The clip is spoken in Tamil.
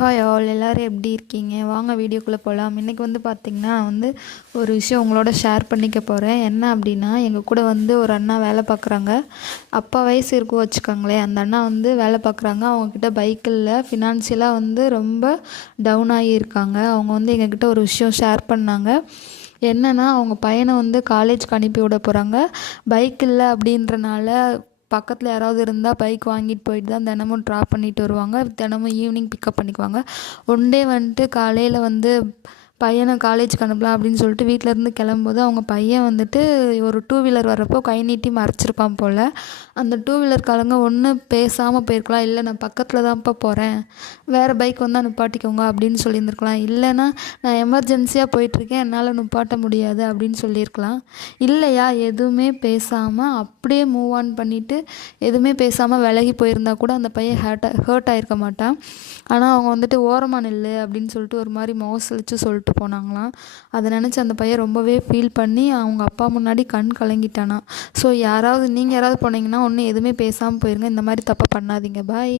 ஹாய் ஆல் எல்லோரும் எப்படி இருக்கீங்க? வாங்க வீடியோக்குள்ளே போகலாம். இன்றைக்கி பார்த்திங்கன்னா ஒரு விஷயம் உங்களோட ஷேர் பண்ணிக்க போகிறேன். என்ன அப்படின்னா, எங்கள் கூட ஒரு அண்ணா வேலை பார்க்குறாங்க. அப்பா வயசு இருக்கும் வச்சுக்கோங்களேன். அந்த அண்ணா வேலை பார்க்குறாங்க. அவங்கக்கிட்ட பைக் இல்லை, ஃபினான்ஷியலாக ரொம்ப டவுன் ஆகியிருக்காங்க. அவங்க எங்ககிட்ட ஒரு விஷயம் ஷேர் பண்ணாங்க. என்னென்னா, அவங்க பையனை காலேஜ்க்கு அனுப்பி விட போகிறாங்க. பைக் இல்லை அப்படின்றனால பக்கத்தில் யாராவது இருந்தால் பைக் வாங்கிட்டு போயிட்டு தான் தினமும் ட்ராப் பண்ணிட்டு வருவாங்க. தினமும் ஈவினிங் பிக்கப் பண்ணிக்குவாங்க. ஒன் டே காலையில் பையனை காலேஜுக்கு அனுப்பலாம் அப்படின்னு சொல்லிட்டு வீட்டிலேருந்து கிளம்பும்போது அவங்க பையன் ஒரு டூ வீலர் வரப்போ கை நீட்டி மறைச்சிருப்பான் போல். அந்த டூ வீலர்காரங்க ஒன்று பேசாமல் போயிருக்கலாம், இல்லை நான் பக்கத்தில் தான்ப்பா போகிறேன், வேறு பைக் வந்தால் நிப்பாட்டிக்கோங்க அப்படின்னு சொல்லியிருந்துருக்கலாம். இல்லைன்னா நான் எமர்ஜென்சியாக போயிட்டுருக்கேன், என்னால் நிப்பாட்ட முடியாது அப்படின்னு சொல்லியிருக்கலாம். இல்லையா, எதுவுமே பேசாமல் அப்படியே மூவ் ஆன் பண்ணிவிட்டு எதுவுமே பேசாமல் விலகி போயிருந்தா கூட அந்த பையன் ஹர்ட் ஆகிருக்க மாட்டான். ஆனால் அவங்க ஓரமாக நில்லு அப்படின்னு சொல்லிட்டு ஒரு மாதிரி மோசலிச்சு சொல்லிட்டு போனாங்களாம். அதை நினச்சி அந்த பையன் ரொம்பவே ஃபீல் பண்ணி அவங்க அப்பா முன்னாடி கண் கலங்கிட்டானா. ஸோ நீங்கள் யாராவது போனீங்கன்னா ஒன்று எதுவுமே பேசாமல் போயிருங்க. இந்த மாதிரி தப்பாக பண்ணாதீங்க. பாய்.